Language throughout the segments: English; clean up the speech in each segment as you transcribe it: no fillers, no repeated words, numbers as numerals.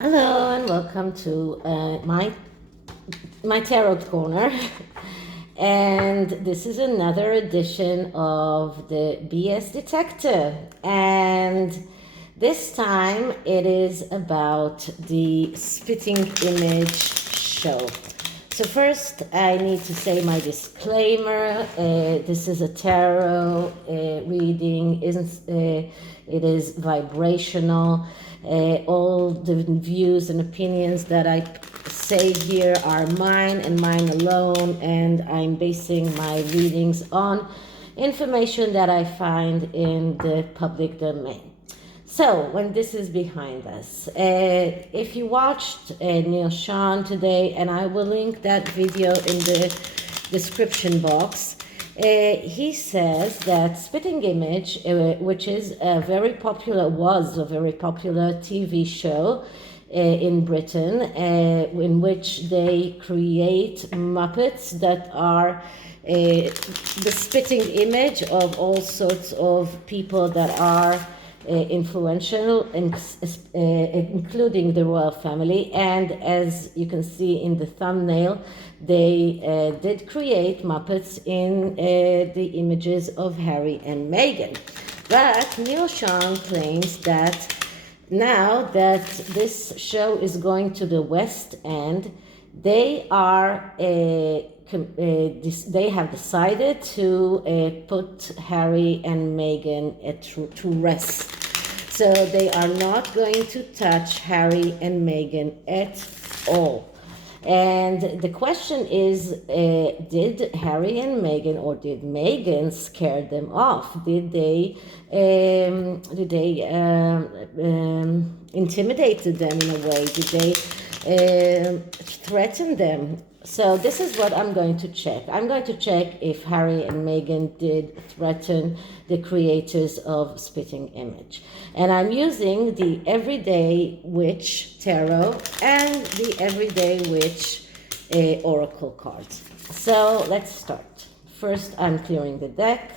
Hello and welcome to my tarot corner. And this is another edition of the BS Detector, and this time it is about the spitting image show. So first I need to say my disclaimer. This is a tarot reading. It is vibrational. All the views and opinions that I say here are mine and mine alone, and I'm basing my readings on information that I find in the public domain. So, when this is behind us, if you watched Neil Sean today, and I will link that video in the description box, he says that Spitting Image, which is was a very popular TV show in Britain, in which they create Muppets that are the spitting image of all sorts of people that are influential, including the royal family. And as you can see in the thumbnail, they did create Muppets in the images of Harry and Meghan. But Neil Sean claims that now that this show is going to the West End, they are they have decided to put Harry and Meghan to rest. So they are not going to touch Harry and Meghan at all. And the question is, did Harry and Meghan, or did Meghan scare them off? Did they intimidate them in a way? Did they threaten them? So this is what I'm going to check. I'm going to check if Harry and Meghan did threaten the creators of Spitting Image. And I'm using the Everyday Witch Tarot and the Everyday Witch Oracle cards. So let's start. First, I'm clearing the deck.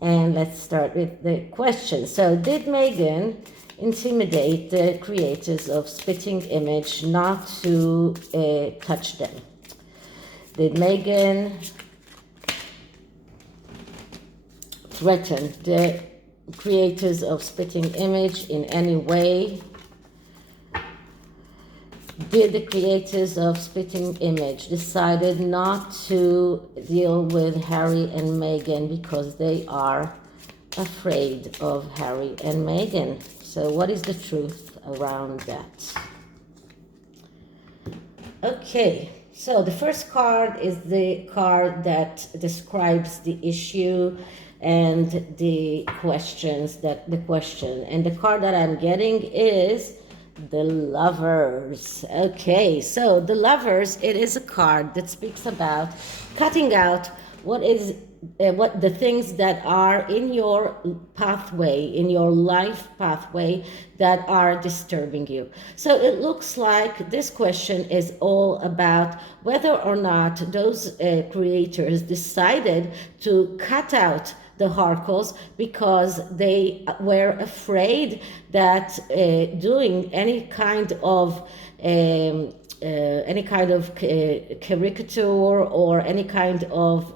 And let's start with the question. So did Meghan intimidate the creators of Spitting Image not to touch them? Did Meghan threaten the creators of Spitting Image in any way? Did the creators of Spitting Image decided not to deal with Harry and Meghan because they are afraid of Harry and Meghan? So what is the truth around that? Okay, so the first card is the card that describes the issue and the question. And the card that I'm getting is the Lovers. Okay, so the Lovers, it is a card that speaks about cutting out what the things that are in your pathway, in your life pathway, that are disturbing you. So it looks like this question is all about whether or not those creators decided to cut out the Harkles because they were afraid that doing any kind of caricature or any kind of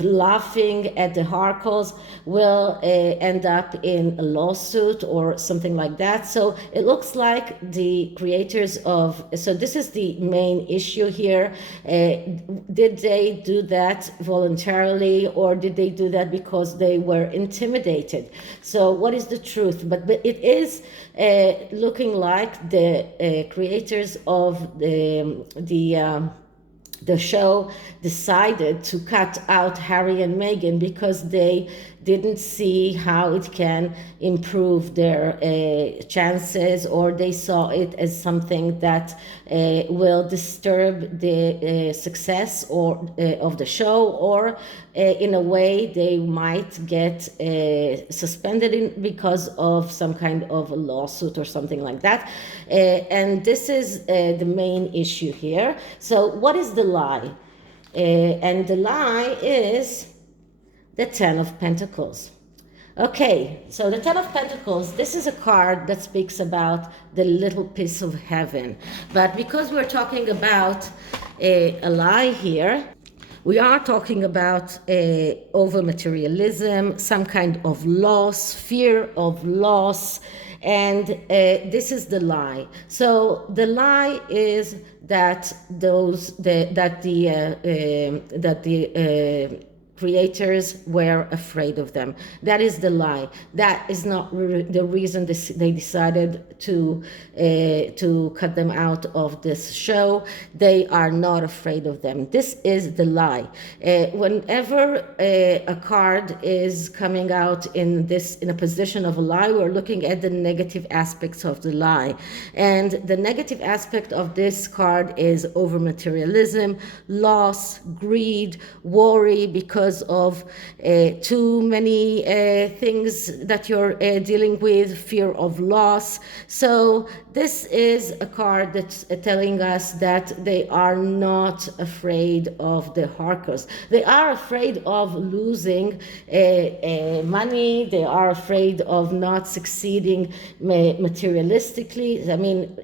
laughing at the Harkles will end up in a lawsuit or something like that. So it looks like the creators of, so this is the main issue here. Did they do that voluntarily, or did they do that because they were intimidated? So what is the truth? But it is looking like the creators of the show decided to cut out Harry and Meghan because they didn't see how it can improve their chances, or they saw it as something that will disturb the success or of the show, or in a way they might get suspended because of some kind of a lawsuit or something like that. And this is the main issue here. So what is the lie? And the lie is the Ten of Pentacles. Okay, so the Ten of Pentacles, this is a card that speaks about the little piece of heaven. But because we're talking about a lie here, we are talking about over materialism, some kind of loss, fear of loss, and this is the lie. So the lie is that the creators were afraid of them. That is the lie. That is not the reason they decided to cut them out of this show. They are not afraid of them. This is the lie. Whenever a card is coming out in a position of a lie, we're looking at the negative aspects of the lie. And the negative aspect of this card is over materialism, loss, greed, worry, because of too many things that you're dealing with, fear of loss. So this is a card that's telling us that they are not afraid of the Harkers. They are afraid of losing money. They are afraid of not succeeding materialistically, I mean,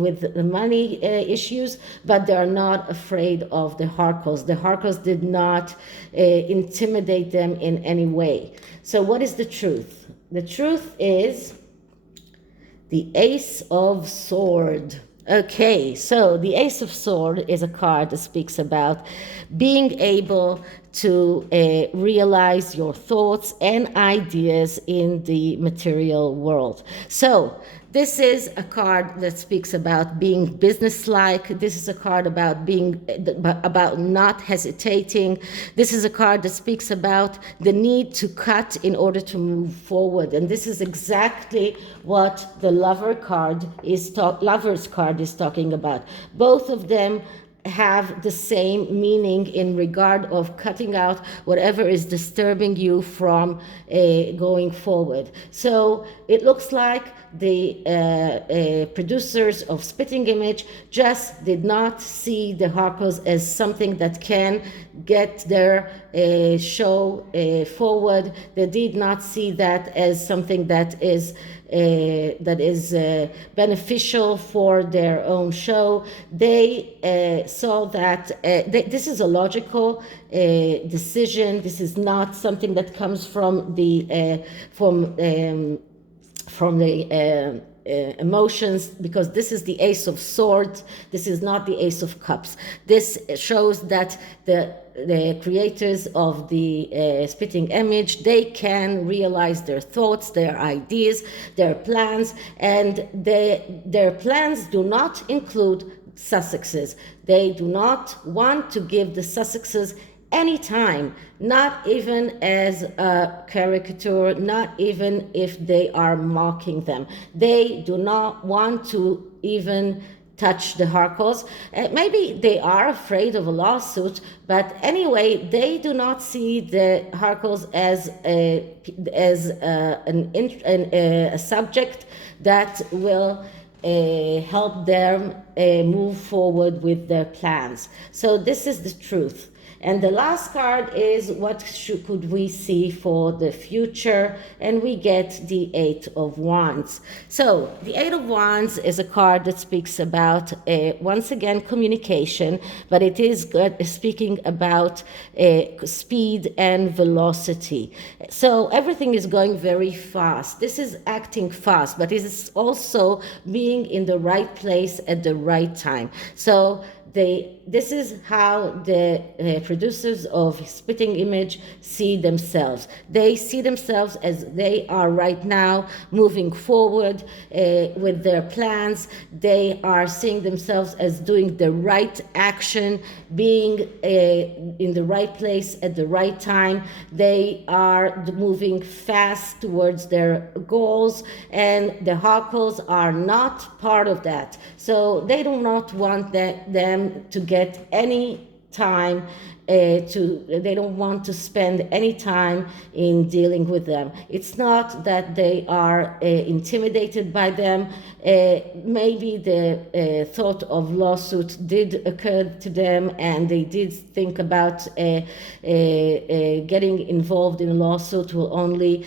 with the money issues, but they are not afraid of the Harkers. The Harkers did not intimidate them in any way. So what is the truth? The truth is the Ace of Swords. Okay, so the Ace of Swords is a card that speaks about being able to realize your thoughts and ideas in the material world. So this is a card that speaks about being businesslike. This is a card about not hesitating. This is a card that speaks about the need to cut in order to move forward. And this is exactly what the Lover's card is talking about. Both of them have the same meaning in regard of cutting out whatever is disturbing you from going forward. So it looks like the producers of Spitting Image just did not see the Harkers as something that can get their show forward. They did not see that as something that is beneficial for their own show. They saw that this is a logical decision. This is not something that comes from the emotions, because this is the Ace of Swords. This is not the Ace of Cups. This shows that the creators of the Spitting Image, they can realize their thoughts, their ideas, their plans, and their plans do not include Sussexes. They do not want to give the Sussexes any time, not even as a caricature, not even if they are mocking them. They do not want to even touch the Harkers. Maybe they are afraid of a lawsuit, but anyway, they do not see the Harkers as a subject that will help them move forward with their plans. So this is the truth. And the last card is what could we see for the future, and we get the Eight of Wands. So the Eight of Wands is a card that speaks about once again communication, but it is speaking about speed and velocity. So everything is going very fast. This is acting fast, but it is also being in the right place at the right time. So this is how the producers of Spitting Image see themselves. They see themselves as they are right now moving forward with their plans. They are seeing themselves as doing the right action, being in the right place at the right time. They are moving fast towards their goals, and the Harkers are not part of that. So they do not want them to get any time they don't want to spend any time in dealing with them. It's not that they are intimidated by them. Maybe the thought of lawsuit did occur to them, and they did think about getting involved in a lawsuit will only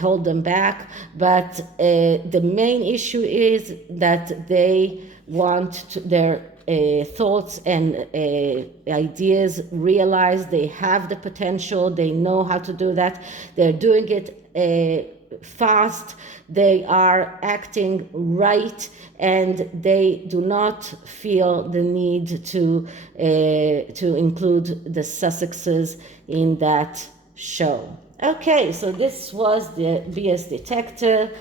hold them back. But the main issue is that they want their thoughts and ideas realized. They have the potential, they know how to do that, they're doing it fast, they are acting right, and they do not feel the need to include the Sussexes in that show. Okay, so this was the BS detector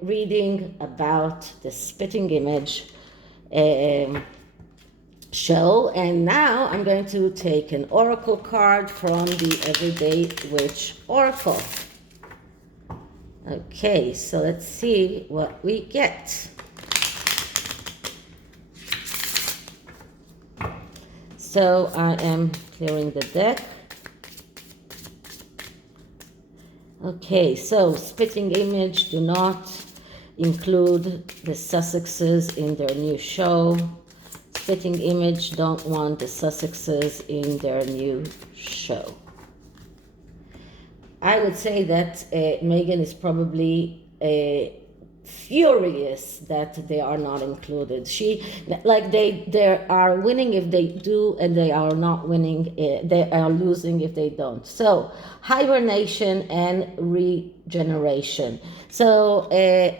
reading about the spitting image show. And now I'm going to take an oracle card from the Everyday Witch Oracle. Okay, so let's see what we get. So I am clearing the deck. Okay, so spitting image do not include the Sussexes in their new show. Spitting image don't want the Sussexes in their new show. I would say that Meghan is probably furious that they are not included. They are winning if they do, and they are not winning, they are losing if they don't. So hibernation and regeneration. So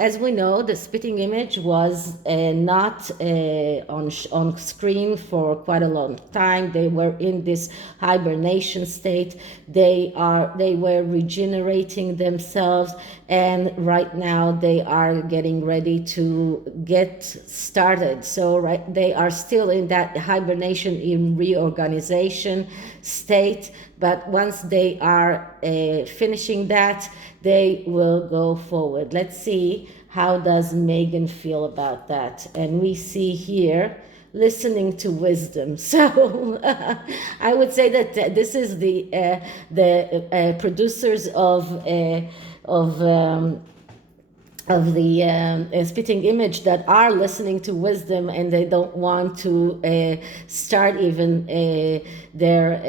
as we know, the spitting image was not on screen for quite a long time. They were in this hibernation state. They were regenerating themselves, and right now they are getting ready to get started. So they are still in that hibernation in reorganization state, but once they are finishing that, they will go forward. Let's see, how does Meghan feel about that? And we see here, listening to wisdom. So I would say that this is the producers of the spitting image that are listening to wisdom, and they don't want to start even their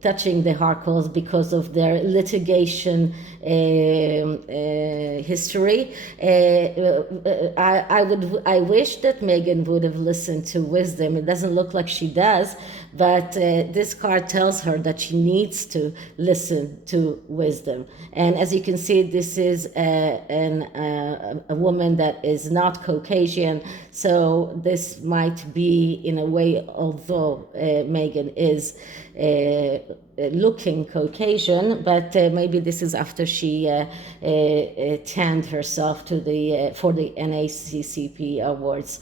touching the Harkles because of their litigation history. I wish that Meghan would have listened to wisdom. It doesn't look like she does, but this card tells her that she needs to listen to wisdom. And as you can see, this is a woman that is not Caucasian, so this might be, in a way, although Meghan is looking Caucasian, but maybe this is after she tanned herself to for the NACCP awards.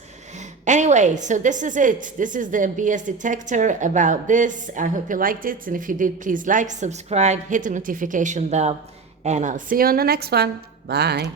Anyway, so this is it. This is the BS detector about this. I hope you liked it, and if you did, please like, subscribe, hit the notification bell, and I'll see you on the next one. Bye.